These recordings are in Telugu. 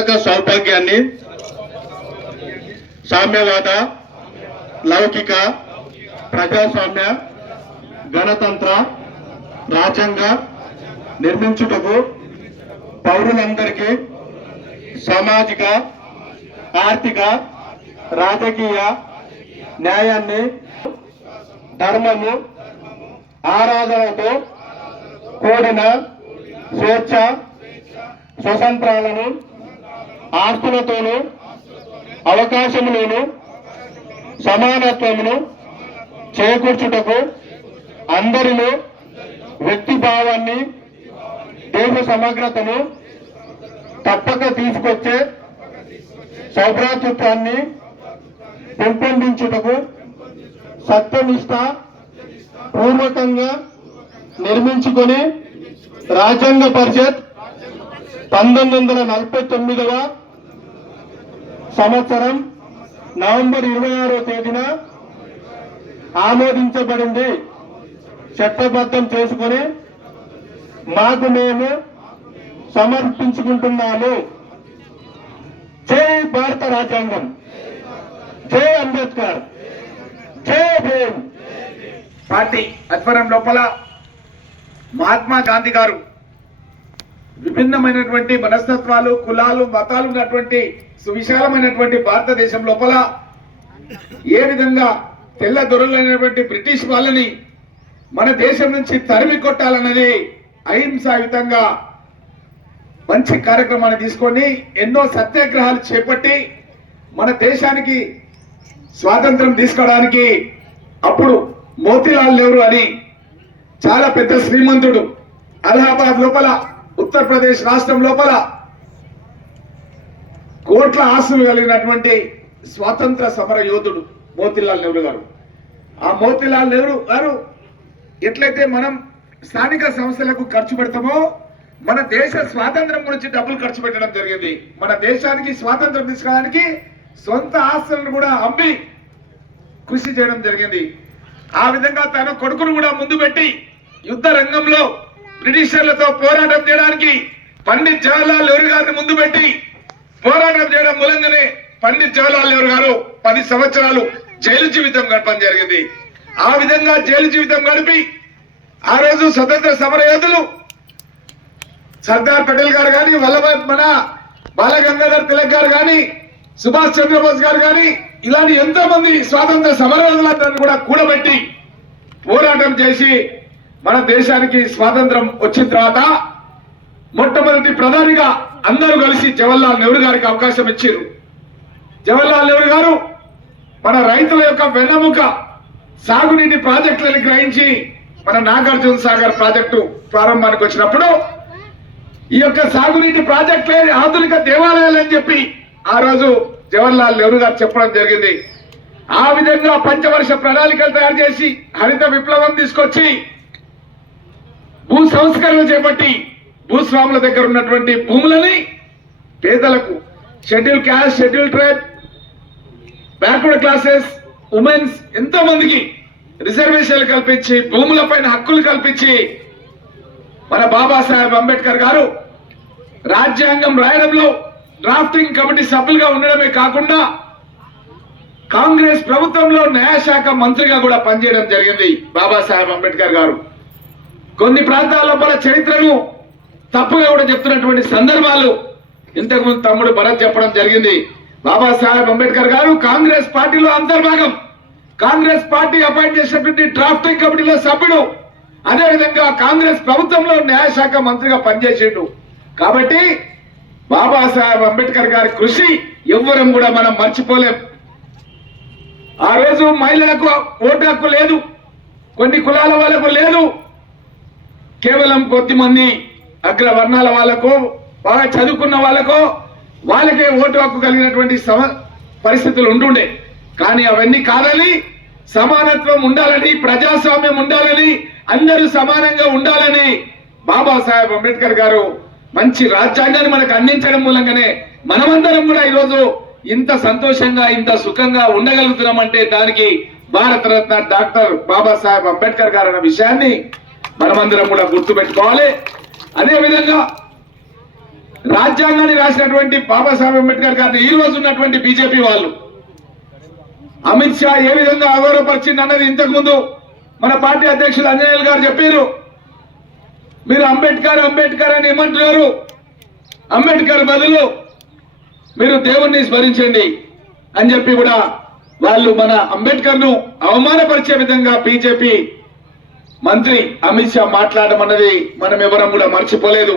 సర్వసత్తక సౌభాగ్యాన్ని సామ్యవాద లౌకిక ప్రజాస్వామ్య గణతంత్ర రాజ్యాంగ నిర్మించుటకు పౌరులందరికీ సామాజిక ఆర్థిక రాజకీయ న్యాయాన్ని ధర్మము ఆరాధనతో కూడిన స్వేచ్ఛ స్వతంత్రాలను ఆస్తులతోనూ అవకాశములను సమానత్వమును చేకూర్చుటకు అందరిలో వ్యక్తి భావాన్ని దేశ సమగ్రతను తప్పక తీసుకొచ్చే సౌభ్రాతృత్వాన్ని పెంపొందించుటకు సత్యనిష్ట పూర్వకంగా నిర్మించుకొని రాజ్యాంగ పరిషత్ పంతొమ్మిది వందల నలభై తొమ్మిదవ సంవత్సరం నవంబర్ ఇరవై ఆరో తేదీన ఆమోదించబడింది. చట్టబద్ధం చేసుకొని మాకు మేము సమర్పించుకుంటున్నాము. జై భారత రాజ్యాంగం. జై అంబేద్కర్. జై భీమ్. పార్టీ అధ్వర్యం లోపల మహాత్మా గాంధీ గారు విభిన్నమైనటువంటి మనస్తత్వాలు కులాలు మతాలు ఉన్నటువంటి సువిశాలమైనటువంటి భారతదేశం లోపల ఏ విధంగా తెల్ల దొరలైనటువంటి బ్రిటిష్ వాళ్ళని మన దేశం నుంచి తరిమి కొట్టాలన్నది అహింసాయుతంగా మంచి కార్యక్రమాన్ని తీసుకొని ఎన్నో సత్యాగ్రహాలు చేపట్టి మన దేశానికి స్వాతంత్రం తీసుకోవడానికి అప్పుడు మోతీలాల్ నెహ్రూ అని చాలా పెద్ద శ్రీమంతుడు అలహాబాద్ లోపల ఉత్తరప్రదేశ్ రాష్ట్రం లోపల కోట్ల ఆస్తులు కలిగినటువంటి స్వాతంత్ర సమర యోధుడు మోతిలాల్ నెహ్రూ గారు. ఆ మోతిలాల్ నెహ్రూ గారు ఎట్లయితే మనం స్థానిక సంస్థలకు ఖర్చు పెడతామో మన దేశ స్వాతంత్రం గురించి డబ్బులు ఖర్చు పెట్టడం జరిగింది. మన దేశానికి స్వాతంత్రం తీసుకోవడానికి సొంత ఆస్తులను కూడా అమ్మి కృషి చేయడం జరిగింది. ఆ విధంగా తన కొడుకును కూడా ముందు పెట్టి యుద్ధ రంగంలో బ్రిటిషర్లతో పోరాటం చేయడానికి పండిత్ జవహర్లాల్ నెహ్రూ గారిని ముందు పెట్టి పోరాటం చేయడం మూలంగానే పండిత్ జవహర్లాల్ నెహ్రూ గారు పది సంవత్సరాలు జైలు జీవితం గడపడం జరిగింది. ఆ విధంగా జైలు జీవితం గడిపి ఆ రోజు స్వతంత్ర సమర యోధులు సర్దార్ పటేల్ గారు కానీ వల్లభాయ్ మన బాలగంగాధర్ తిలక్ గారు కానీ సుభాష్ చంద్రబోస్ గారు కానీ ఇలాంటి ఎంతో మంది స్వాతంత్ర సమరయోధులందరినీ కూడా కూడబెట్టి పోరాటం చేసి మన దేశానికి స్వాతంత్రం వచ్చిన తర్వాత మొట్టమొదటి ప్రధానిగా అందరూ కలిసి జవహర్లాల్ నెహ్రూ గారికి అవకాశం ఇచ్చారు. జవహర్లాల్ నెహ్రూ గారు మన రైతుల యొక్క వెన్నెముక సాగునీటి ప్రాజెక్టులను గ్రహించి మన నాగార్జున సాగర్ ప్రాజెక్టు ప్రారంభానికి వచ్చినప్పుడు ఈ యొక్క సాగునీటి ప్రాజెక్టులే ఆధునిక దేవాలయాలు అని చెప్పి ఆ రోజు జవహర్లాల్ నెహ్రూ గారు చెప్పడం జరిగింది. ఆ విధంగా పంచవర్ష ప్రణాళికలు తయారు చేసి హరిత విప్లవం తీసుకొచ్చి భూ సంస్కరణ చేపట్టి భూస్వాముల దగ్గర ఉన్నటువంటి భూములని పేదలకు schedule caste schedule tribe backward classes women's ఎంతో మందికి రిజర్వేషన్లు కల్పించి భూములపైన హక్కులు కల్పించి మన బాబాసాహెబ్ అంబేద్కర్ గారు రాజ్యాంగం రాయడంలో డ్రాఫ్టింగ్ కమిటీ సభ్యులుగా ఉండడమే కాకుండా కాంగ్రెస్ ప్రభుత్వంలో న్యాయశాఖ మంత్రిగా కూడా పనిచేయడం జరిగింది బాబాసాహెబ్ అంబేద్కర్ గారు. కొన్ని ప్రాంతాల చరిత్రను తప్పుగా కూడా చెప్తున్నటువంటి సందర్భాలు. ఇంతకుముందు తమ్ముడు భరత్ చెప్పడం జరిగింది. బాబాసాహెబ్ అంబేద్కర్ గారు కాంగ్రెస్ పార్టీలో అంతర్భాగం. కాంగ్రెస్ పార్టీ అపాయింట్ చేసినటువంటి డ్రాఫ్టింగ్ కమిటీలో సభ్యుడు. అదేవిధంగా కాంగ్రెస్ ప్రభుత్వంలో న్యాయశాఖ మంత్రిగా పనిచేసిండు. కాబట్టి బాబాసాహెబ్ అంబేద్కర్ గారి కృషి ఎవ్వరం కూడా మనం మర్చిపోలేం. ఆ రోజు మహిళలకు ఓటు హక్కు లేదు. కొన్ని కులాల వాళ్ళకు లేదు. కేవలం కొద్దిమంది అగ్రవర్ణాల వాళ్ళకో బాగా చదువుకున్న వాళ్ళకో వాళ్ళకే ఓటు హక్కు కలిగినటువంటి సమ పరిస్థితులు ఉంటుండే కానీ అవన్నీ కాదని సమానత్వం ఉండాలని ప్రజాస్వామ్యం ఉండాలని అందరూ సమానంగా ఉండాలని బాబాసాహెబ్ అంబేద్కర్ గారు మంచి రాజ్యాంగాన్ని మనకు అందించడం మూలంగానే మనమందరం కూడా ఈరోజు ఇంత సంతోషంగా ఇంత సుఖంగా ఉండగలుగుతున్నామంటే దానికి భారతరత్న డాక్టర్ బాబాసాహెబ్ అంబేద్కర్ గారు అన్న విషయాన్ని మనమందరం కూడా గుర్తుపెట్టుకోవాలి. అదే విధంగా రాజ్యాంగాన్ని రాసినటువంటి బాబాసాహెబ్ అంబేద్కర్ గారిని ఈ రోజు ఉన్నటువంటి బీజేపీ వాళ్ళు. అమిత్ షా ఏ విధంగా అగౌరవపరిచింది అన్నది ఇంతకుముందు మన పార్టీ అధ్యక్షులు అంజనేయులు గారు చెప్పారు. మీరు అంబేద్కర్ అంబేద్కర్ అని ఏమంటున్నారు? అంబేద్కర్ బదులు మీరు దేవుణ్ణి స్మరించండి అని చెప్పి కూడా వాళ్ళు మన అంబేద్కర్ను అవమానపరిచే విధంగా బీజేపీ మంత్రి అమిత్ షా మాట్లాడమన్నది మనం ఎవరం కూడా మర్చిపోలేదు.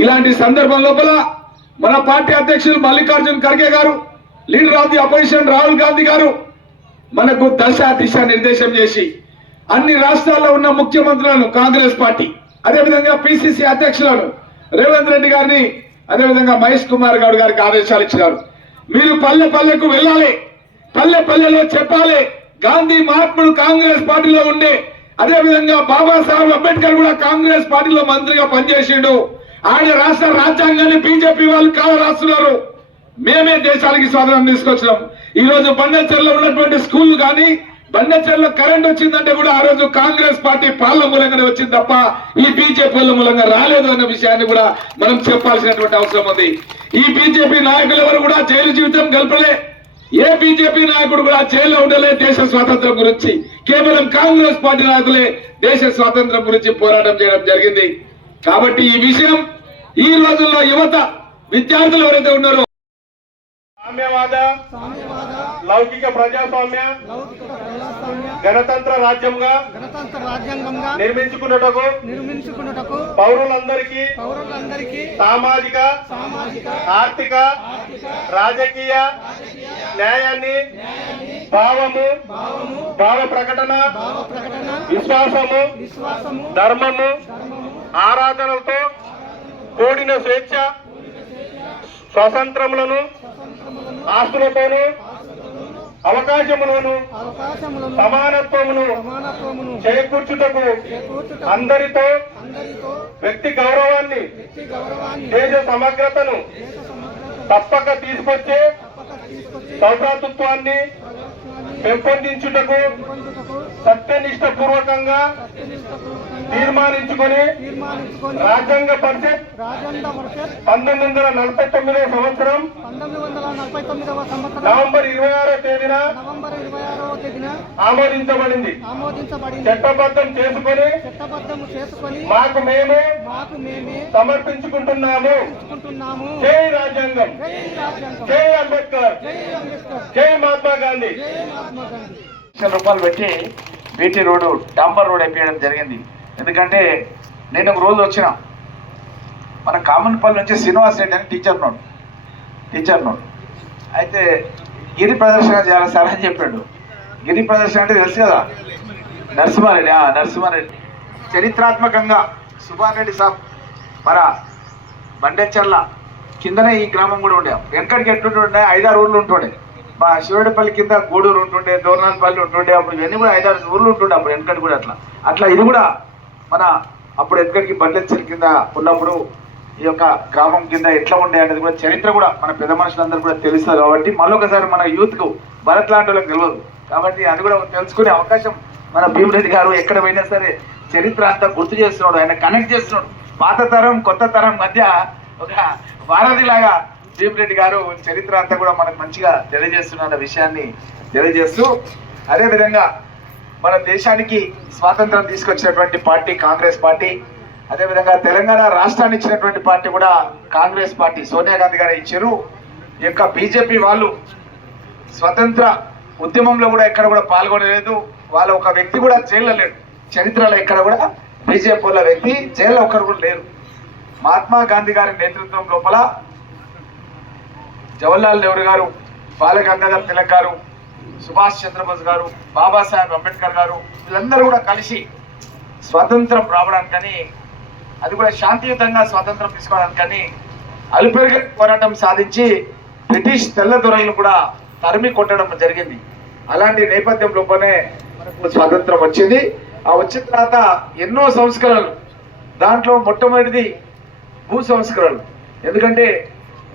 ఇలాంటి సందర్భం లోపల మన పార్టీ అధ్యక్షులు Mallikarjun Kharge garu leader of the opposition Rahul Gandhi garu మనకు దశ దిశ నిర్దేశం చేసి అన్ని రాష్ట్రాల్లో ఉన్న ముఖ్యమంత్రులను కాంగ్రెస్ పార్టీ అదేవిధంగా పిసిసి అధ్యక్షులను రేవంత్ రెడ్డి గారిని అదేవిధంగా మహేష్ కుమార్ గౌడ్ గారికి ఆదేశాలు ఇచ్చినారు. మీరు పల్లె పల్లెకు వెళ్ళాలి పల్లె పల్లెలో చెప్పాలి గాంధీ మహాత్ముడు కాంగ్రెస్ పార్టీలో ఉండే అదే విధంగా బాబాసాహెబ్ అంబేద్కర్ కూడా కాంగ్రెస్ పార్టీలో మంత్రిగా పనిచేసిండు. ఆయన రాష్ట్ర రాజ్యాంగాన్ని బీజేపీ వాళ్ళు కాల రాస్తున్నారు. మేమే దేశానికి స్వాతంత్రం తీసుకొచ్చినాం. ఈ రోజు బండచెర్లో ఉన్నటువంటి స్కూల్ కానీ బండచెర్లో కరెంట్ వచ్చిందంటే కూడా ఆ రోజు కాంగ్రెస్ పార్టీ పాలన మూలంగానే వచ్చింది తప్ప ఈ బీజేపీ మూలంగా రాలేదు అన్న విషయాన్ని కూడా మనం చెప్పాల్సినటువంటి అవసరం ఉంది. ఈ బీజేపీ నాయకులు ఎవరు కూడా జైలు జీవితం గెలపలే. ఏ బీజేపీ నాయకుడు కూడా జైల్లో ఉండలే దేశ స్వాతంత్రం గురించి కేవలం కాంగ్రెస్ పార్టీ నాయకులే దేశ స్వాతంత్రం గురించి పోరాటం చేయడం జరిగింది. కాబట్టి ఈ విషయం ఈ రోజుల్లో యువత విద్యార్థులు ఎవరైతే ఉన్నారో సామ్యవాద లౌకిక ప్రజాస్వామ్య గణతంత్ర రాజ్యంగా గణతంత్ర రాజ్యాంగంగా నిర్మించుకున్నటకు నిర్మించుకున్నటకు పౌరులందరికీ పౌరులందరికీ సామాజిక సామాజిక ఆర్థిక రాజకీయ న్యాయాన్ని భావము భావ ప్రకటన భావ ప్రకటన విశ్వాసము విశ్వాసము ధర్మము ఆరాధనలతో కూడిన స్వేచ్ఛ స్వాతంత్రములను ఆస్తులతోనూ అవకాశములను సమానత్వమును చేకూర్చుటకు చేకూర్చుట అందరితో వ్యక్తి గౌరవాన్ని దేశ సమగ్రతను తప్పక తీసుకొచ్చే సౌభ్రాతృత్వాన్ని పెంపొందించుటకు సత్యనిష్ట పూర్వకంగా సత్యనిష్టపూర్వకంగా తీర్మానించుకొని తీర్మానించుకొని రాజ్యాంగ పరిషత్ పంతొమ్మిది వందల నలభై తొమ్మిదవ సంవత్సరం నవంబర్ ఇరవై ఆరో తేదీన ఆమోదించబడింది. చట్టబద్ధం చేసుకొని మాకు మేము సమర్పించుకుంటున్నాము. జై రాజ్యాంగం. జై అంబేద్కర్. జై అంబేద్కర్. జై మహాత్మా గాంధీ. రూపాయలు పెట్టి బీటీ రోడ్డు డాంబర్ రోడ్ అయిపోయడం జరిగింది. ఎందుకంటే నేను ఒక రోజు వచ్చిన. మన కామన్పల్లి నుంచి శ్రీనివాస్ రెడ్డి అని టీచర్ నోడు టీచర్ నోడు అయితే గిరి ప్రదర్శన చేయాలి సార్ అని చెప్పాడు. గిరి ప్రదర్శన అంటే తెలుసు కదా? నరసింహారెడ్డి నరసింహారెడ్డి. చరిత్రాత్మకంగా సుభాన్ రెడ్డి సాబ్ మన బండెచ్చర్ల కిందనే ఈ గ్రామం కూడా ఉండే. వెనకడికి ఎట్లుంటుండే? ఐదారు ఊళ్ళు ఉంటుండే. మా శివుడిపల్లి కింద గూడూరు ఉంటుండే దోర్నాలపల్లి ఉంటుండే అప్పుడు ఇవన్నీ కూడా ఐదారు ఊర్లు ఉంటుండే అప్పుడు వెనకటి కూడా అట్లా. అట్లా ఇది కూడా మన అప్పుడు వెనకడికి బండ్లెచ్చల కింద ఉన్నప్పుడు ఈ యొక్క గ్రామం కింద ఎట్లా ఉండే అనేది కూడా చరిత్ర కూడా మన పెద్ద మనుషులందరూ కూడా తెలుస్తారు కాబట్టి మళ్ళొకసారి మన యూత్కు భరత్ లాంటి వాళ్ళకి తెలియదు కాబట్టి అది కూడా తెలుసుకునే అవకాశం మన భీమరెడ్డి గారు ఎక్కడ పోయినా సరే చరిత్ర అంతా గుర్తు చేస్తున్నాడు ఆయన కనెక్ట్ చేస్తున్నాడు. పాత తరం కొత్త తరం మధ్య ఒక వారధిలాగా భీమరెడ్డి గారు చరిత్ర అంతా కూడా మనకు మంచిగా తెలియజేస్తున్న విషయాన్ని తెలియజేస్తూ అదేవిధంగా మన దేశానికి స్వాతంత్రం తీసుకొచ్చినటువంటి పార్టీ కాంగ్రెస్ పార్టీ. అదేవిధంగా తెలంగాణ రాష్ట్రాన్ని ఇచ్చినటువంటి పార్టీ కూడా కాంగ్రెస్ పార్టీ. సోనియా గాంధీ గారు ఇచ్చారు. ఈ యొక్క బీజేపీ వాళ్ళు స్వతంత్ర ఉద్యమంలో కూడా ఎక్కడ కూడా పాల్గొనలేదు. వాళ్ళ ఒక వ్యక్తి కూడా జైల్లో లేడు. చరిత్రలో ఎక్కడ కూడా బీజేపీ వాళ్ళ వ్యక్తి జైల్లో ఒకరు కూడా లేరు. మహాత్మా గాంధీ గారి నేతృత్వం లోపల జవహర్లాల్ నెహ్రూ గారు బాలగంగాధర్ తిలక్ గారు సుభాష్ చంద్రబోస్ గారు బాబాసాహెబ్ అంబేద్కర్ గారు వీళ్ళందరూ కూడా కలిసి స్వాతంత్రం రావడానికని అది కూడా శాంతియుతంగా స్వాతంత్రం తీసుకోవడానికని అలుపెరుగని పోరాటం సాధించి బ్రిటిష్ తెల్ల దొరలను కూడా తరిమి కొట్టడం జరిగింది. అలాంటి నేపథ్యంలోనే మనకు స్వాతంత్రం వచ్చింది. ఆ వచ్చిన తర్వాత ఎన్నో సంస్కరణలు దాంట్లో మొట్టమొదటిది భూ సంస్కరణలు. ఎందుకంటే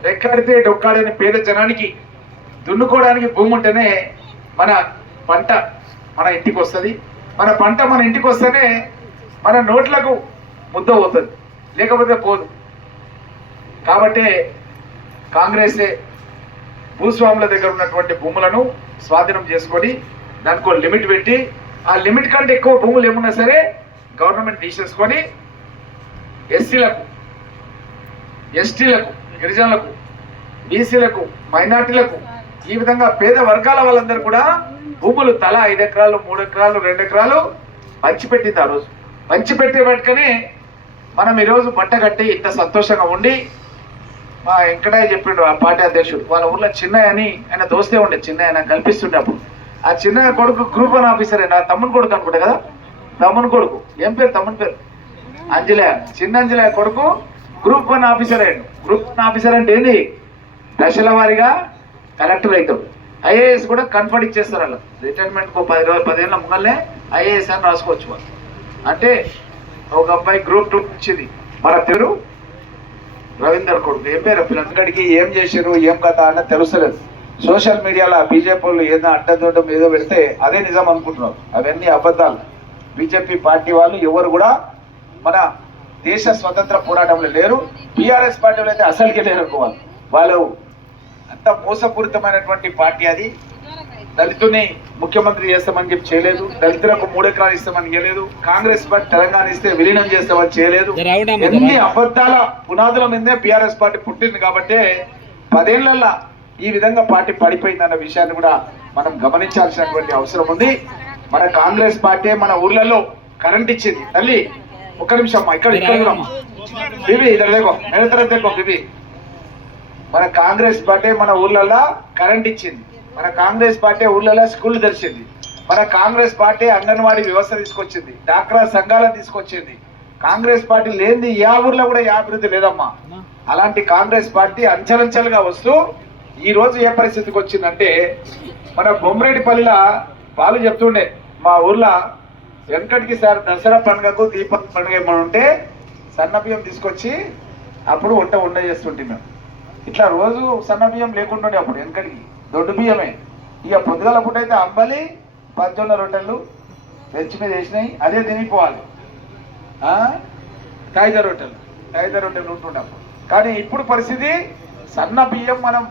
రెక్కాడితే డొక్కాడని పేద జనానికి దున్నుకోవడానికి భూమి ఉంటేనే మన పంట మన ఇంటికి వస్తుంది. మన పంట మన ఇంటికి వస్తేనే మన నోట్లకు ముద్ద పోతుంది. లేకపోతే పోదు. కాబట్టి కాంగ్రెసే భూస్వాముల దగ్గర ఉన్నటువంటి భూములను స్వాధీనం చేసుకొని దానికి ఒక లిమిట్ పెట్టి ఆ లిమిట్ కంటే ఎక్కువ భూములు ఏమున్నా సరే గవర్నమెంట్ తీసేసుకొని ఎస్సీలకు ఎస్టీలకు గిరిజనులకు బీసీలకు మైనార్టీలకు ఈ విధంగా పేద వర్గాల వాళ్ళందరూ కూడా భూములు తల ఐదు ఎకరాలు మూడు ఎకరాలు రెండు ఎకరాలు పంచిపెట్టింది ఆ రోజు. పంచిపెట్టే పట్టుకనే మనం ఈరోజు బట్ట కట్టి ఇంత సంతోషంగా ఉండి మా వెంకటయ్య చెప్పిండు ఆ పార్టీ అధ్యక్షుడు వాళ్ళ ఊర్లో చిన్నయ్య అని ఆయన దోస్తే ఉండే చిన్నయ్య నాకు కల్పిస్తుండే అప్పుడు. ఆ చిన్నయ్య కొడుకు గ్రూప్ వన్ ఆఫీసర్ నా తమ్ముని కొడుకు అనుకుంటా కదా? తమ్ముని కొడుకు. ఏం పేరు? తమ్ముని పేరు? అంజలయ్య చిన్న అంజలయ్య కొడుకు గ్రూప్ వన్ ఆఫీసర్ అయ్యాడు. గ్రూప్ వన్ ఆఫీసర్ అంటే ఏంది? దశల వారీగా కరెక్ట్ వెహికల్ ఐఏఎస్ కూడా కన్ఫర్ట్ ఇచ్చేస్తారు వాళ్ళు రిటైర్మెంట్ పది రోజులు పదిహేనుల ముంగల్నే ఐఏఎస్ అని రాసుకోవచ్చు వాళ్ళు. అంటే ఒక అబ్బాయి గ్రూప్ టూ వచ్చింది మన పేరు రవీందర్ కొడుకు. ఏం పేరు? పిల్లడికి ఏం చేశారు ఏం కథ అన్నది తెలుస్తలేదు. సోషల్ మీడియాలో బీజేపీ వాళ్ళు ఏదో అడ్డదొడ్డం ఏదో పెడితే అదే నిజం అనుకుంటున్నారు. అవన్నీ అబద్ధాలు. బీజేపీ పార్టీ వాళ్ళు ఎవరు కూడా మన దేశ స్వతంత్ర పోరాటంలో లేరు. బీఆర్ఎస్ పార్టీలో అయితే అసలుకే లేరు అనుకోవాలి. వాళ్ళు అంత మోసపూరితమైనటువంటి పార్టీ అది. దళితుని ముఖ్యమంత్రి చేస్తామని చెప్పి చేయలేదు. దళితులకు మూడు ఎకరాలు ఇస్తామని చేయలేదు కాంగ్రెస్ పార్టీ తెలంగాణ ఇస్తే విలీనం చేస్తామని చేయలేదు. ఎన్ని అబద్ధాల పునాదుల మీదే బీఆర్ఎస్ పార్టీ పుట్టింది కాబట్టి పదేళ్ళలో ఈ విధంగా పార్టీ పడిపోయిందన్న విషయాన్ని కూడా మనం గమనించాల్సినటువంటి అవసరం ఉంది. మన కాంగ్రెస్ పార్టీ మన ఊర్లలో కరెంట్ ఇచ్చింది. తల్లి ఒక్క నిమిషం అమ్మా ఇక్కడ ఇక్కడ. బిబి ఇద్దరు దేకో తరగతి దేకో బిబి. మన కాంగ్రెస్ పార్టీ మన ఊర్లలో కరెంట్ ఇచ్చింది. మన కాంగ్రెస్ పార్టీ ఊర్లలో స్కూల్ తెరిచింది. మన కాంగ్రెస్ పార్టీ అంగన్వాడీ వ్యవస్థ తీసుకొచ్చింది. డాక్రా సంఘాలను తీసుకొచ్చింది. కాంగ్రెస్ పార్టీ లేనిది యా ఊర్లో కూడా ఏ అభివృద్ధి లేదమ్మా. అలాంటి కాంగ్రెస్ పార్టీ అంచలంచలుగా వస్తూ ఈ రోజు ఏ పరిస్థితికి వచ్చిందంటే మన బొమ్మరెడ్డిపల్లిలో వాళ్ళు చెప్తుండే మా ఊర్లో వెంకటికి సార్ దసరా పండుగకు దీపావళి పండుగ ఏమైనా ఉంటే సన్నబియ్యం తీసుకొచ్చి అప్పుడు వంట వండ చేస్తుంటున్నాం మేము ఇట్లా రోజు సన్న బియ్యం లేకుంటుండే అప్పుడు వెనకటికి దొడ్డు బియ్యమే. ఇక పొద్దుగాల పూట అంబలి పచ్చొన్న రొట్టెలు వెంచి మీద వేసినాయి అదే తినిపోవాలి. కాగిత రొట్టెలు. కాగిత రొట్టెలు ఉంటుండే అప్పుడు. కానీ ఇప్పుడు పరిస్థితి సన్న బియ్యం మనం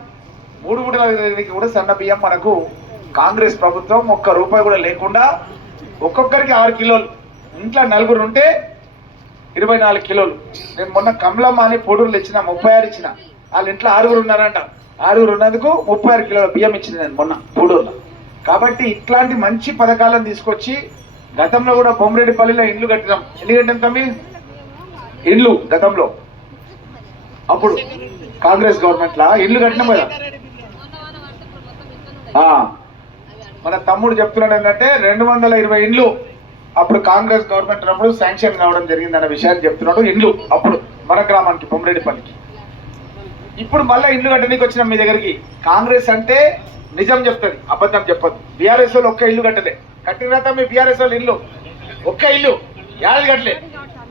మూడు గుడ్డల కూడా సన్న బియ్యం మనకు కాంగ్రెస్ ప్రభుత్వం ఒక్క రూపాయి కూడా లేకుండా ఒక్కొక్కరికి ఆరు కిలోలు. ఇంట్లో నలుగురు ఉంటే ఇరవై నాలుగు కిలోలు. నేను మొన్న కమలమ్మ అని పొడుగులు ఇచ్చిన ముప్పై ఆరు ఇచ్చిన. వాళ్ళ ఇంట్లో ఆరుగురు ఉన్నారంట. ఆరుగురు ఉన్నందుకు ముప్పై ఆరు కిలోల బియ్యం ఇచ్చింది నేను మొన్న పూడూరులో కాబట్టి ఇట్లాంటి మంచి పథకాలను తీసుకొచ్చి గతంలో కూడా బొమ్మరెడ్డిపల్లిలో ఇండ్లు కట్టినాం. ఎన్ని కట్టాం తమ్మి? ఇండ్లు గతంలో. అప్పుడు కాంగ్రెస్ గవర్నమెంట్ లా ఇండ్లు కట్టినాం కదా. మన తమ్ముడు చెప్తున్నాడు ఏంటంటే రెండు వందల ఇరవై ఇండ్లు అప్పుడు కాంగ్రెస్ గవర్నమెంట్ ఉన్నప్పుడు శాంక్షన్ కావడం జరిగింది అన్న విషయాన్ని చెప్తున్నాడు. ఇండ్లు అప్పుడు మన గ్రామానికి బొమ్మరెడ్డిపల్లికి. ఇప్పుడు మళ్ళీ ఇల్లు కట్టడానికి వచ్చినాం మీ దగ్గరికి. కాంగ్రెస్ అంటే నిజం చెప్తుంది అబద్ధం చెప్పదు బీఆర్ఎస్ వాళ్ళు ఒక్క ఇల్లు కట్టలే. కట్టిన తర్వాత మీ బీఆర్ఎస్ వాళ్ళు ఇల్లు. ఒక్క ఇల్లు. యాది కట్టలే.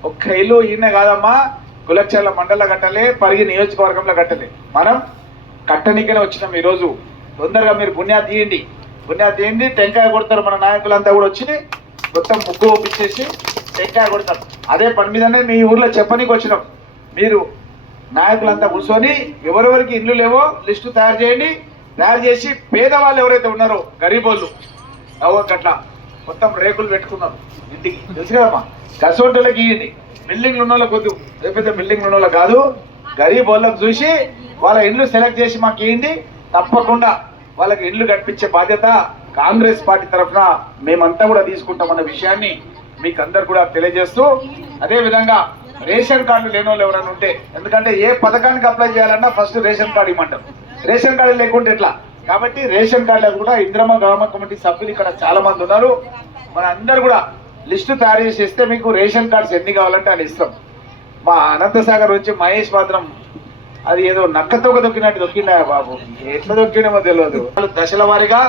ఒక్క ఇల్లు ఈయన కాదమ్మా కులచర్ల మండల కట్టలే పరిగి నియోజకవర్గంలో కట్టలే. మనం కట్టనికనే వచ్చినాం ఈరోజు. తొందరగా మీరు బున్యాద్ తీయండి. బున్యాద్ తీయండి టెంకాయ కొడతారు మన నాయకులంతా కూడా వచ్చి మొత్తం ముగ్గు ఒప్పించేసి టెంకాయ కొడతారు. అదే పని మీదనే మీ ఊర్లో చెప్పనీకి వచ్చినాం. మీరు నాయకులంతా కూర్చొని ఎవరెవరికి ఇల్లు లేవో లిస్టు తయారు చేయండి. తయారు చేసి పేదవాళ్ళు ఎవరైతే ఉన్నారో గరీబోళ్ళు అట్లా మొత్తం రేకులు పెట్టుకున్నారు ఇంటికి. తెలుసు కదమ్మా? కసోటోళ్ళకి ఇవ్వండి బిల్డింగ్లు ఉన్న వాళ్ళకి వద్దు. లేకపోతే బిల్డింగ్లు ఉన్న వాళ్ళకి కాదు. గరీబ్ వాళ్ళకి చూసి వాళ్ళ ఇల్లు సెలెక్ట్ చేసి మాకు ఇవ్వండి తప్పకుండా వాళ్ళకి ఇల్లు కట్టించే బాధ్యత కాంగ్రెస్ పార్టీ తరఫున మేమంతా కూడా తీసుకుంటామన్న విషయాన్ని మీకు అందరు కూడా తెలియజేస్తూ అదేవిధంగా రేషన్ కార్డు లేని వాళ్ళు ఎవరైనా ఉంటే ఎందుకంటే ఏ పథకానికి అప్లై చేయాలన్నా ఫస్ట్ రేషన్ కార్డు ఇవ్వమంటారు రేషన్ కార్డు లేకుంటే ఎట్లా? కాబట్టి రేషన్ కార్డు కూడా ఇంద్రమ గ్రామ కమిటీ సభ్యులు ఇక్కడ చాలా మంది ఉన్నారు. మన అందరు కూడా లిస్టు తయారు చేసి ఇస్తే మీకు రేషన్ కార్డ్స్ ఎన్ని కావాలంటే అది ఇస్తాం. మా అనంతసాగర్ వచ్చి మహేష్ మాత్రం అది ఏదో నక్కతో దొక్కినట్టు దొక్కిండా బాబు. ఎట్లా దొక్కినేమో తెలియదు వాళ్ళు దశల వారీగా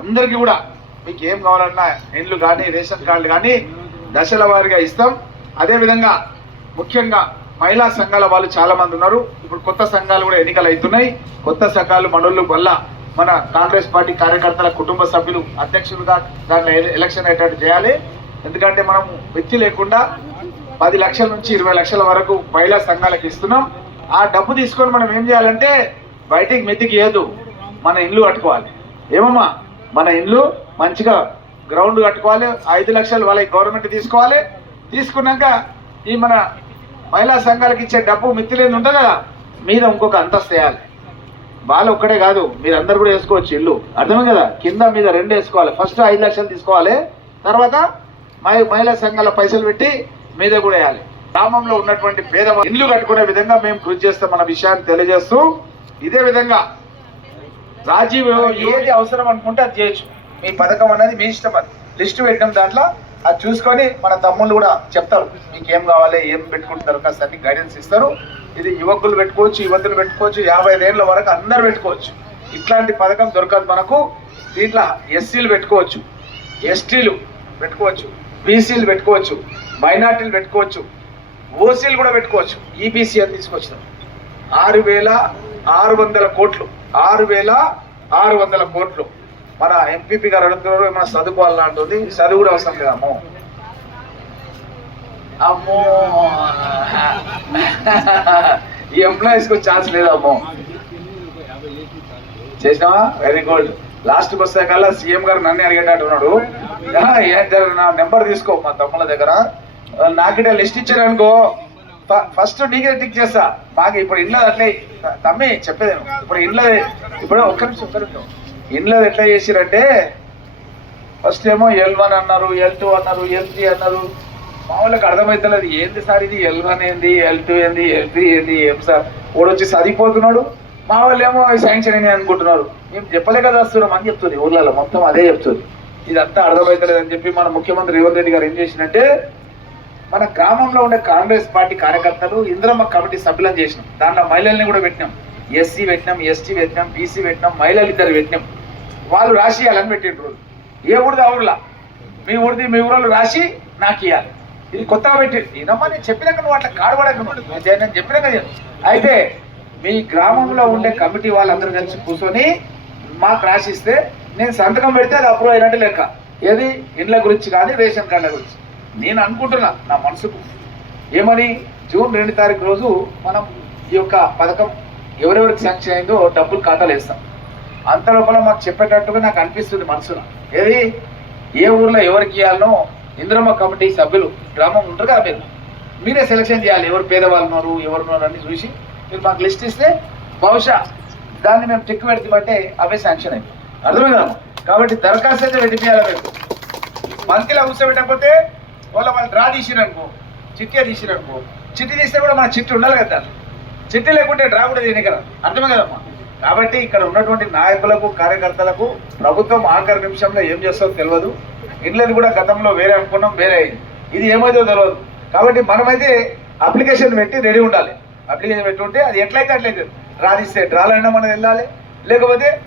అందరికీ కూడా మీకు ఏం కావాలన్నా ఇండ్లు కానీ రేషన్ కార్డులు కానీ దశల వారీగా ఇస్తాం. అదేవిధంగా ముఖ్యంగా మహిళా సంఘాల వాళ్ళు చాలా మంది ఉన్నారు. ఇప్పుడు కొత్త సంఘాలు కూడా ఎన్నికలు అవుతున్నాయి. కొత్త సంఘాలు మనోళ్ళు వల్ల మన కాంగ్రెస్ పార్టీ కార్యకర్తల కుటుంబ సభ్యులు అధ్యక్షులుగా దాంట్లో ఎలక్షన్ అయ్యేటట్టు చేయాలి. ఎందుకంటే మనం వ్యక్తి లేకుండా పది లక్షల నుంచి ఇరవై లక్షల వరకు మహిళా సంఘాలకు ఇస్తున్నాం. ఆ డబ్బు తీసుకొని మనం ఏం చేయాలంటే బయటికి మెతికి ఏదు మన ఇల్లు కట్టుకోవాలి. ఏమమ్మా? మన ఇల్లు మంచిగా గ్రౌండ్ కట్టుకోవాలి. ఐదు లక్షలు వాళ్ళకి గవర్నమెంట్ తీసుకోవాలి. తీసుకున్నాక ఈ మన మహిళా సంఘాలకు ఇచ్చే డబ్బు మిత్తిలేని ఉంటుంది కదా మీద ఇంకొక అంతస్తు వేయాలి. వాళ్ళు ఒక్కడే కాదు మీరు అందరు కూడా వేసుకోవచ్చు ఇల్లు. అర్థమే కదా? కింద మీద రెండు వేసుకోవాలి. ఫస్ట్ ఐదు లక్షలు తీసుకోవాలి. తర్వాత మహిళా సంఘాల పైసలు పెట్టి మీద కూడా వేయాలి. గ్రామంలో ఉన్నటువంటి పేద ఇల్లు కట్టుకునే విధంగా మేము కృషి చేస్తాం మన విషయాన్ని తెలియజేస్తూ ఇదే విధంగా రాజీవ్ ఏది అవసరం అనుకుంటే అది చేయొచ్చు. మీ పథకం అనేది మీ ఇష్టం లిస్ట్ పెట్టడం దాంట్లో అది చూసుకొని మన తమ్ముళ్ళు కూడా చెప్తారు మీకు ఏం కావాలి ఏం పెట్టుకుంటారు కాస్త అన్ని గైడెన్స్ ఇస్తారు. ఇది యువకులు పెట్టుకోవచ్చు యువతులు పెట్టుకోవచ్చు యాభై ఏళ్ళ వరకు అందరు పెట్టుకోవచ్చు. ఇట్లాంటి పథకం దొరకదు మనకు. దీంట్లో ఎస్సీలు పెట్టుకోవచ్చు ఎస్టీలు పెట్టుకోవచ్చు బీసీలు పెట్టుకోవచ్చు మైనార్టీలు పెట్టుకోవచ్చు ఓసీలు కూడా పెట్టుకోవచ్చు. ఈబీసీ అని తీసుకొచ్చినాం. ఆరు వేల ఆరు వందల కోట్లు ఆరు వేల ఆరు వందల కోట్లు. మన ఎంపీపీ గారు అడుగుతున్నారు ఏమైనా చదువుకోవాలని అంటుంది. చదువు కూడా అవసరం లేదు అమ్మో. అమ్మో. ఈ ఎంప్లాయీస్కు ఛాన్స్ లేదమ్మో చేసినావా? వెరీ గుడ్ లాస్ట్కి వస్తే కల్లా సీఎం గారు నన్ను అడిగేటట్టు ఉన్నాడు. ఏం జరగ నా నెంబర్ తీసుకో మా తమ్ముళ్ళ దగ్గర. ఆ, నాకిట లిస్ట్ ఇచ్చారనుకో ఫస్ట్ నీకే టిక్ చేస్తా. మాకు ఇప్పుడు ఇంట్లో అట్లే. తమ్మి చెప్పేది ఇప్పుడు ఇంట్లో ఇప్పుడు ఒక్క నిమిషం ఒక్క నిమిషం. ఇంట్లో ఎట్లా చేసిరంటే ఫస్ట్ ఏమో ఎల్ వన్ అన్నారు ఎల్ టూ అన్నారు ఎల్ త్రీ అన్నారు. మామూలుగా అర్థమవుతలేదు ఏంది సార్ ఇది? ఎల్ వన్ ఏంది? ఎల్ టూ ఏంది? ఎల్ త్రీ ఏంది? ఏం సార్? ఓడొచ్చి వచ్చి చదివిపోతున్నాడు మా వాళ్ళు ఏమో శాంక్షన్ అని అనుకుంటున్నారు. మేము చెప్పలే కదా వస్తున్నాం అని చెప్తుంది. ఊర్లలో మొత్తం అదే చెప్తుంది. ఇదంతా అర్థమవుతలేదు అని చెప్పి మన ముఖ్యమంత్రి రేవంత్ రెడ్డి గారు ఏం చేసినట్టే మన గ్రామంలో ఉండే కాంగ్రెస్ పార్టీ కార్యకర్తలు ఇంద్రమ్మ కమిటీ సభ్యులను చేసినాం. దాంట్లో మహిళల్ని కూడా పెట్టినాం. ఎస్సీ పెట్టినాం ఎస్టీ పెట్టినాం బీసీ పెట్టినాం మహిళలు ఇద్దరు పెట్టినాం. వాళ్ళు రాసి ఇవ్వాలని పెట్టిండ్రు ఏ ఊరిది ఆ ఊర్లా? మీ ఊరిది మీ ఊరోళ్ళు రాసి నాకు ఇవ్వాలి ఇది కొత్తగా పెట్టి ఈయనమ్మా నేను చెప్పినాక నువ్వు అట్లా కాడబడక నేను చెప్పినాక అయితే మీ గ్రామంలో ఉండే కమిటీ వాళ్ళందరూ కలిసి కూర్చొని మాకు రాసిస్తే నేను సంతకం పెడితే అది అప్రూవ్ అయినట్టు లెక్క. ఏది? ఇండ్ల గురించి కానీ రేషన్ కార్డుల గురించి. నేను అనుకుంటున్నా నా మనసుకు. ఏమని? జూన్ రెండు తారీఖు రోజు మనం ఈ యొక్క పథకం ఎవరెవరికి శాంక్షన్ అయిందో డబ్బులు ఖాతాలు వేస్తాం. అంత లోపల మాకు చెప్పేటట్టుగా నాకు అనిపిస్తుంది మనసున. ఏది? ఏ ఊర్లో ఎవరికి ఇవ్వాలనో ఇంద్రమ్మ కమిటీ సభ్యులు గ్రామం ఉంటారు కదా మీరు. మీరే సెలక్షన్ చేయాలి. ఎవరు పేదవాళ్ళు ఉన్నారు ఎవరు ఉన్నారు అని చూసి మీరు మాకు లిస్ట్ ఇస్తే బహుశా దాన్ని మేము టిక్ పెడతామంటే అవే శాంక్షన్ అయింది అర్థమే కదా? కాబట్టి దరఖాస్తు అయితే వెళ్ళిపోయాలి మీకు మంత్రిలో కూర్చోబెట్టకపోతే వాళ్ళ వాళ్ళు డ్రా తీసిరనుకో చిట్టి తీసిరనుకో చిట్టి తీస్తే కూడా మన చిట్టి ఉండాలి కదా చిట్టి లేకుంటే డ్రా కూడా తీయని అర్థమే కదమ్మా? కాబట్టి ఇక్కడ ఉన్నటువంటి నాయకులకు కార్యకర్తలకు ప్రభుత్వం ఆఖరి నిమిషంలో ఏం చేస్తుందో తెలియదు. ఇళ్ళది కూడా గతంలో వేరే అనుకున్నాం వేరే అయింది. ఇది ఏమైందో తెలియదు. కాబట్టి మనమైతే అప్లికేషన్ పెట్టి రెడీ ఉండాలి. అప్లికేషన్ పెట్టి ఉంటే అది ఎట్లయితే అట్లయితే డ్రా తీస్తే మనం వెళ్ళాలి. లేకపోతే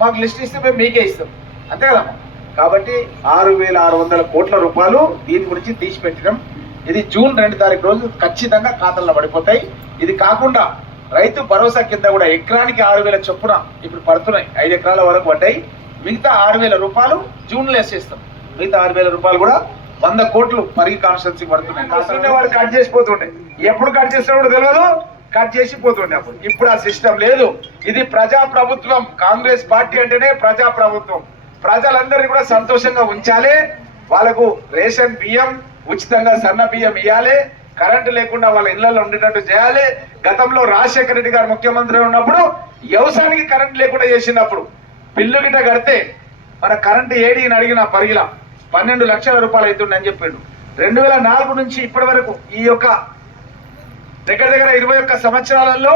మాకు లిస్ట్ ఇస్తే మేము మీకే ఇస్తాం. అంతే కదమ్మా? కాబట్టి ఆరు వేల ఆరు వందల కోట్ల రూపాయలు దీని గురించి తీసి ఇది జూన్ రెండు తారీఖు రోజు ఖచ్చితంగా ఖాతాల్లో పడిపోతాయి. ఇది కాకుండా రైతు భరోసా కింద కూడా ఎకరానికి ఆరు వేల చొప్పున ఇప్పుడు పడుతున్నాయి. ఐదు ఎకరాల వరకు పడ్డాయి. మిగతా ఆరు వేల రూపాయలు జూన్లో వేసేస్తాం. మిగతా ఆరు వేల రూపాయలు కూడా వంద కోట్లు పరిగి కాన్స్టెన్సీ పడుతున్నాయి. కాస్తుండే వాళ్ళు కట్ చేసిపోతుండే ఎప్పుడు కట్ చేసినా కూడా తెలియదు కట్ చేసి పోతుండే అప్పుడు. ఇప్పుడు ఆ సిస్టమ్ లేదు. ఇది ప్రజా ప్రభుత్వం కాంగ్రెస్ పార్టీ అంటేనే ప్రజా ప్రభుత్వం ప్రజలందరినీ కూడా సంతోషంగా ఉంచాలి. వాళ్ళకు రేషన్ బియ్యం ఉచితంగా సన్న బియ్యం ఇవ్వాలి కరెంటు లేకుండా వాళ్ళ ఇళ్ళలో ఉండేటట్టు చేయాలి. గతంలో రాజశేఖర రెడ్డి గారు ముఖ్యమంత్రి ఉన్నప్పుడు వ్యవసాయానికి కరెంటు లేకుండా చేసినప్పుడు బిల్లు గిట్ట కడితే మన కరెంటు ఏడి అడిగిన పరిగిల పన్నెండు లక్షల రూపాయలు అవుతుండే అని చెప్పిండు. రెండు వేల నాలుగు నుంచి ఇప్పటి వరకు ఈ యొక్క దగ్గర దగ్గర ఇరవై ఒక్క సంవత్సరాలలో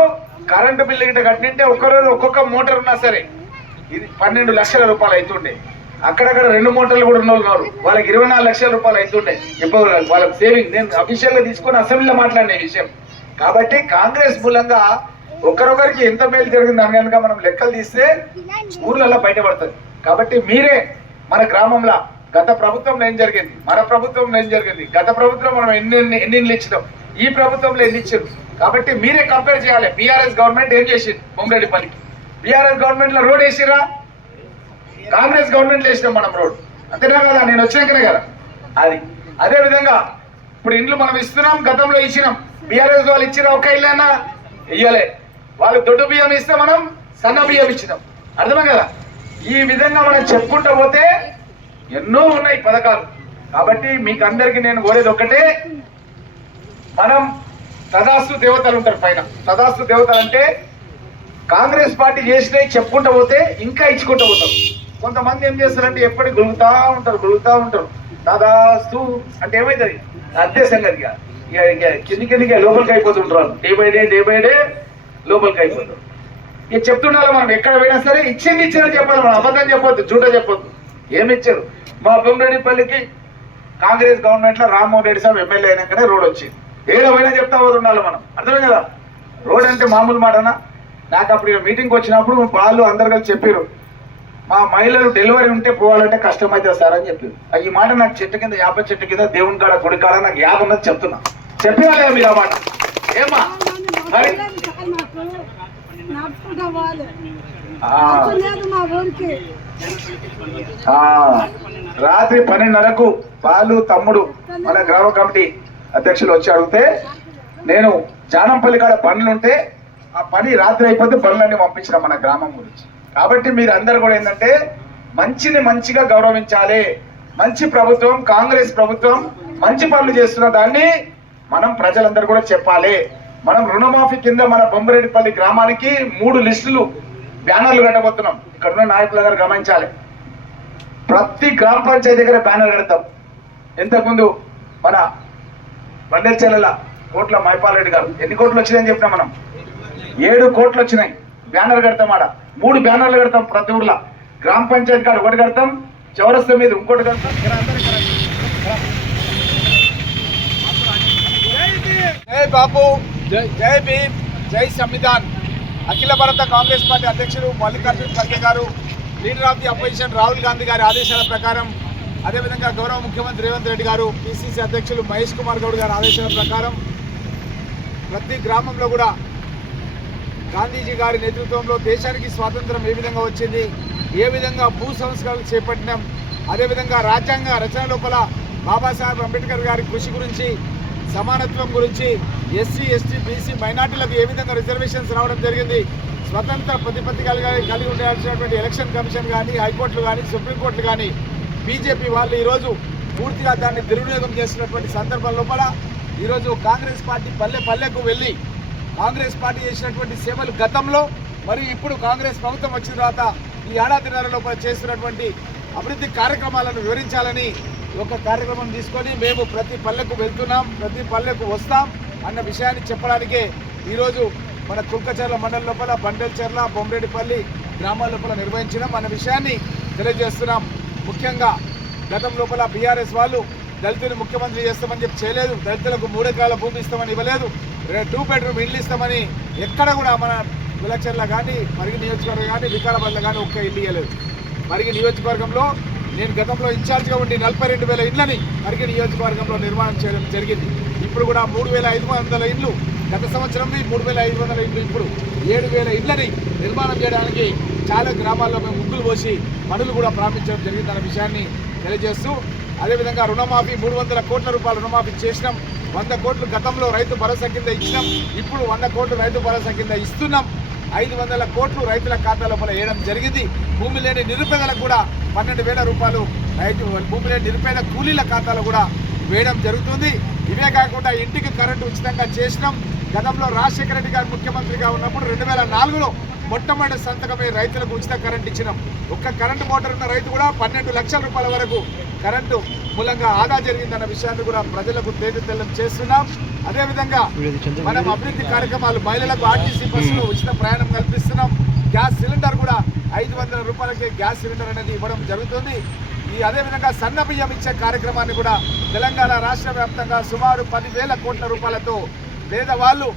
కరెంటు బిల్లు గిట్ట కట్టింటే ఒక్కరోజు ఒక్కొక్క మోటార్ ఉన్నా సరే ఇది పన్నెండు లక్షల రూపాయలు అవుతుండే. అక్కడక్కడ రెండు మూటలు కూడా ఉన్న వాళ్ళు ఉన్నారు. వాళ్ళకి ఇరవై నాలుగు లక్షల రూపాయలు అవుతుండే ఇప్పుడు వాళ్ళకి సేవింగ్ నేను అఫీషియల్గా తీసుకొని అసెంబ్లీలో మాట్లాడిన ఈ విషయం. కాబట్టి కాంగ్రెస్ మూలంగా ఒకరొకరికి ఎంత మేలు జరిగింది అని కనుక మనం లెక్కలు తీస్తే ఊర్లలో బయటపడుతుంది కాబట్టి మీరే మన గ్రామంలో గత ప్రభుత్వంలో ఏం జరిగింది? మన ప్రభుత్వంలో ఏం జరిగింది? గత ప్రభుత్వం మనం ఎన్ని ఎన్ని ఇచ్చినాం? ఈ ప్రభుత్వంలో ఎన్ని ఇచ్చారు కాబట్టి మీరే కంపేర్ చేయాలి. బీఆర్ఎస్ గవర్నమెంట్ ఏం చేసింది? బొమ్మరెడ్డిపల్లికి బీఆర్ఎస్ గవర్నమెంట్లో రోడ్ వేసిరా కాంగ్రెస్ గవర్నమెంట్ వేసినాం మనం రోడ్. అంతేనా కదా? నేను వచ్చినాకనే కదా. అది. అదే విధంగా ఇప్పుడు ఇండ్లు మనం ఇస్తున్నాం గతంలో ఇచ్చినాం. బీఆర్ఎస్ వాళ్ళు ఇచ్చిన ఒక ఇల్లు అన్నా ఇయ్యలే. వాళ్ళు దొడ్డు బియ్యం ఇస్తే మనం సన్న బియ్యం ఇచ్చినాం. అర్థమే కదా? ఈ విధంగా మనం చెప్పుకుంటూ పోతే ఎన్నో ఉన్నాయి పథకాలు. కాబట్టి మీకు అందరికీ నేను కోరేది ఒక్కటే మనం తదాస్తు దేవతలు ఉంటారు పైన. తదాస్తు దేవతలు అంటే కాంగ్రెస్ పార్టీ చేసినవి చెప్పుకుంటూ పోతే ఇంకా ఇచ్చుకుంటూ పోతాం. కొంతమంది ఏం చేస్తారంటే ఎప్పటికి గొలుగుతా ఉంటారు గొలుగుతా ఉంటారు. దాదాస్తు అంటే ఏమవుతుంది అంతే సంగతి ఇక. ఇక ఇక కింది కిందికి లోపలికి అయిపోతుంటారు day by day day by day లోపలికి అయిపోతారు. ఇక చెప్తుండాలి మనం ఎక్కడ పోయినా సరే ఇచ్చింది ఇచ్చిందని చెప్పాలి మనం అబద్ధం చెప్పొద్దు జూట చెప్పొద్దు. ఏమి ఇచ్చారు? మా బొమ్మరెడ్డిపల్లికి కాంగ్రెస్ గవర్నమెంట్లో రామ్మోహన్ రెడ్డి సాబ్ ఎమ్మెల్యే అయినాకనే రోడ్ వచ్చింది. ఏదో పోయినా చెప్తా పోతు ఉండాలి మనం. అర్థమే కదా? రోడ్ అంటే మామూలు మాటనా? నాకు అప్పుడు మీటింగ్ మీటింగ్కి వచ్చినప్పుడు వాళ్ళు అందరు కలిసి చెప్పారు మా మహిళలు డెలివరీ ఉంటే పోవాలంటే కష్టమైతే సార్ అని చెప్పింది ఈ మాట నాకు చెట్టు కింద యాప చెట్టు కింద దేవుని కాడ గుడి కాడ నాకు యాద ఉన్నది చెప్తున్నా. చెప్పేవాళ్ళే మీరు ఆ మాట. ఏమ్మా? మరి? రాత్రి పన్నెండున్నరకు బాలు తమ్ముడు మన గ్రామ కమిటీ అధ్యక్షులు వచ్చి అడిగితే నేను జానంపల్లి కాడ పనులుంటే ఆ పని రాత్రి అయిపోతే పనులన్నీ పంపించిన మన గ్రామం గురించి. కాబట్టి మీరు అందరు కూడా ఏంటంటే మంచిని మంచిగా గౌరవించాలి. మంచి ప్రభుత్వం కాంగ్రెస్ ప్రభుత్వం మంచి పనులు చేస్తున్న దాన్ని మనం ప్రజలందరూ కూడా చెప్పాలి. మనం రుణమాఫీ కింద మన బొమ్మరెడ్డిపల్లి గ్రామానికి మూడు లిస్టులు బ్యానర్లు కట్టబోతున్నాం. ఇక్కడ ఉన్న నాయకులందరూ గమనించాలి. ప్రతి గ్రామ పంచాయతీ దగ్గర బ్యానర్ కడతాం. ఇంతకుముందు మన బండేచెల్ల కోట్ల మైపాల్ రెడ్డి గారు ఎన్ని కోట్లు వచ్చినాయని చెప్పినా మనం? ఏడు కోట్లు వచ్చినాయి. బ్యానర్ కడతాం ఆడ. మూడు బ్యానర్లు కడతాం ప్రతి ఊర్లో. గ్రామ పంచాయతీ కాడ ఒకటి కడతాం చౌరస్తా మీద ఇంకోటి కడతాం. జై బాబు జై భీమ్ జై సంవిధాన్. అఖిల భారత కాంగ్రెస్ పార్టీ అధ్యక్షుడు Mallikarjuna Kharge garu leader of the opposition Rahul Gandhi గారి ఆదేశాల ప్రకారం అదేవిధంగా గౌరవ ముఖ్యమంత్రి రేవంత్ రెడ్డి గారు పిసిసి అధ్యక్షులు మహేష్ కుమార్ గౌడ్ గారి ఆదేశాల ప్రకారం ప్రతి గ్రామంలో కూడా గాంధీజీ గారి నేతృత్వంలో దేశానికి స్వాతంత్రం ఏ విధంగా వచ్చింది ఏ విధంగా భూ సంస్కరణలు చేపట్టినాం అదేవిధంగా రాజ్యాంగ రచన లోపల బాబాసాహెబ్ అంబేద్కర్ గారి కృషి గురించి సమానత్వం గురించి ఎస్సీ ఎస్టీ బీసీ మైనార్టీలకు ఏ విధంగా రిజర్వేషన్స్ రావడం జరిగింది స్వతంత్ర ప్రతిపత్తి కలిగి కలిగి ఉండాల్సినటువంటి ఎలక్షన్ కమిషన్ కానీ హైకోర్టులు కానీ సుప్రీంకోర్టులు కానీ బీజేపీ వాళ్ళు ఈరోజు పూర్తిగా దాన్ని దుర్వినియోగం చేసినటువంటి సందర్భం లోపల ఈరోజు కాంగ్రెస్ పార్టీ పల్లె పల్లెకు వెళ్ళి కాంగ్రెస్ పార్టీ చేసినటువంటి సేవలు గతంలో మరియు ఇప్పుడు కాంగ్రెస్ ప్రభుత్వం వచ్చిన తర్వాత ఈ ఏడాదిన్నర లోపల చేస్తున్నటువంటి అభివృద్ధి కార్యక్రమాలను వివరించాలని ఒక కార్యక్రమం తీసుకొని మేము ప్రతి పల్లెకు వెళ్తున్నాం ప్రతి పల్లెకు వస్తాం అన్న విషయాన్ని చెప్పడానికే ఈరోజు మన కుంకచర్ల మండలం లోపల బండల్చర్ల బొమ్మరెడ్డిపల్లి గ్రామాల లోపల నిర్వహించినాం అన్న విషయాన్ని తెలియజేస్తున్నాం. ముఖ్యంగా గతం లోపల బీఆర్ఎస్ వాళ్ళు దళితుని ముఖ్యమంత్రి చేస్తామని చెప్పి చేయలేదు దళితులకు మూడెకరాల భూమి ఇస్తామని ఇవ్వలేదు. టూ బెడ్రూమ్ ఇల్లు ఇస్తామని ఎక్కడ కూడా మన విలచర్ల కానీ మరిగి నియోజకవర్గం కానీ వికారాబాద్లో కానీ ఒక్క ఇల్లు ఇవ్వలేదు మరిగి నియోజకవర్గంలో నేను గతంలో ఇన్ఛార్జ్గా ఉండి నలభై రెండు వేల ఇళ్ళని మరిగి నియోజకవర్గంలో నిర్మాణం చేయడం జరిగింది. ఇప్పుడు కూడా మూడు వేల ఐదు వందల ఇళ్ళు గత సంవత్సరం మూడు వేల ఐదు వందల ఇళ్ళు ఇప్పుడు ఏడు వేల ఇళ్ళని నిర్మాణం చేయడానికి చాలా గ్రామాల్లో మేము ముగ్గులు పోసి పనులు కూడా ప్రారంభించడం జరిగిందన్న విషయాన్ని తెలియజేస్తూ అదేవిధంగా రుణమాఫీ మూడు వందల కోట్ల రూపాయల రుణమాఫీ చేసినాం. వంద కోట్లు గతంలో రైతు భరోసా కింద ఇచ్చినాం. ఇప్పుడు వంద కోట్లు రైతు భరోసా కింద ఇస్తున్నాం. ఐదు వందల కోట్లు రైతుల ఖాతా లోపల వేయడం జరిగింది. భూమి లేని నిరుపేదలకు కూడా పన్నెండు వేల రూపాయలు రైతు భూమి లేని నిరుపేద కూలీల ఖాతాలో కూడా వేయడం జరుగుతుంది. ఇవే కాకుండా ఇంటికి కరెంటు ఉచితంగా చేసినాం. గతంలో రాజశేఖర రెడ్డి గారు ముఖ్యమంత్రిగా ఉన్నప్పుడు రెండు వేల నాలుగులో మొట్టమొదటి సంతకమే రైతులకు ఉచిత కరెంట్ ఇచ్చినాం. ఒక్క కరెంటు మోటార్ ఉన్న రైతు కూడా పన్నెండు లక్షల రూపాయల వరకు కరెంటు మూలంగా ఆదా జరిగిందన్న విషయాన్ని కూడా ప్రజలకు తేట తెల్లం చేస్తున్నాం. అదేవిధంగా మనం అభివృద్ధి కార్యక్రమాలు మహిళలకు ఆర్టీసీ బస్సులో ఉచిత ప్రయాణం కల్పిస్తున్నాం. గ్యాస్ సిలిండర్ కూడా ఐదు వందల రూపాయలకే గ్యాస్ సిలిండర్ అనేది ఇవ్వడం జరుగుతుంది. ఈ అదేవిధంగా సన్న బియ్యం ఇచ్చే కార్యక్రమాన్ని కూడా తెలంగాణ రాష్ట్ర వ్యాప్తంగా సుమారు పదివేల కోట్ల రూపాయలతో పేదవాళ్ళు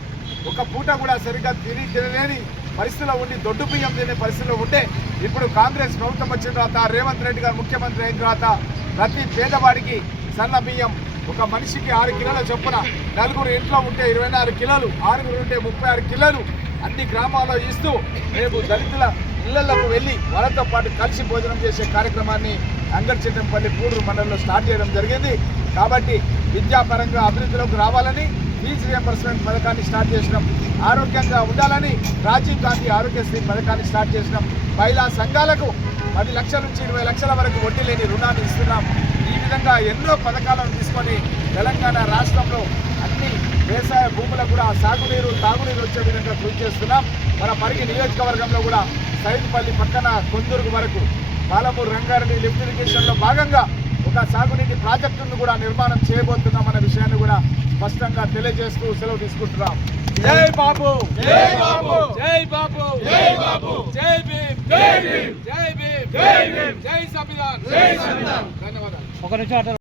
ఒక పూట కూడా సరిగ్గా తిని తినలేని పరిస్థితిలో ఉండి దొడ్డు బియ్యం తినే పరిస్థితిలో ఉంటే ఇప్పుడు కాంగ్రెస్ ప్రభుత్వం వచ్చిన తర్వాత రేవంత్ రెడ్డి గారు ముఖ్యమంత్రి అయిన తర్వాత ప్రతి పేదవాడికి సన్న బియ్యం ఒక మనిషికి ఆరు కిలోల చొప్పున నలుగురు ఇంట్లో ఉంటే ఇరవై ఆరు కిలోలు ఆరుగురు ఉంటే ముప్పై ఆరు కిలోలు అన్ని గ్రామాల్లో ఇస్తూ రేపు దళితుల ఇళ్ళకు వెళ్ళి వాళ్ళతో పాటు కలిసి భోజనం చేసే కార్యక్రమాన్ని అంగడిచెట్టంపల్లి పూడూరు మండలంలో స్టార్ట్ చేయడం జరిగింది. కాబట్టి విద్యాపరంగా అభివృద్ధిలోకి రావాలని ఫీజు రియంబర్స్మెంట్ పథకాన్ని స్టార్ట్ చేసినాం. ఆరోగ్యంగా ఉండాలని రాజీవ్ గాంధీ ఆరోగ్యశ్రీ పథకాన్ని స్టార్ట్ చేసినాం. మహిళా సంఘాలకు పది లక్షల నుంచి ఇరవై లక్షల వరకు వడ్డీ లేని రుణాన్ని ఇస్తున్నాం. ఈ విధంగా ఎన్నో పథకాలను తీసుకొని తెలంగాణ రాష్ట్రంలో అన్ని వ్యవసాయ భూములకు కూడా సాగునీరు తాగునీరు వచ్చే విధంగా కృషి చేస్తున్నాం. మన పరిగి నియోజకవర్గంలో కూడా సైదుపల్లి పక్కన కొందూరు వరకు పాలమూరు రంగారెడ్డి లిఫ్ట్ ఇరిగేషన్లో భాగంగా ఒక సాగునీటి ప్రాజెక్టును కూడా నిర్మాణం చేయబోతున్నాం అనే విషయాన్ని కూడా స్పష్టంగా తెలియజేస్తూ సెలవు తీసుకుంటున్నాం. జై బాబు! జై బాబు! జై బాబు! జై బాబు! జై భీమ్! జై భీమ్! జై భీమ్! జై భీమ్! జై సంవిధాన్! జై సంవిధాన్! ధన్యవాదాలు. ఒక నిమిషం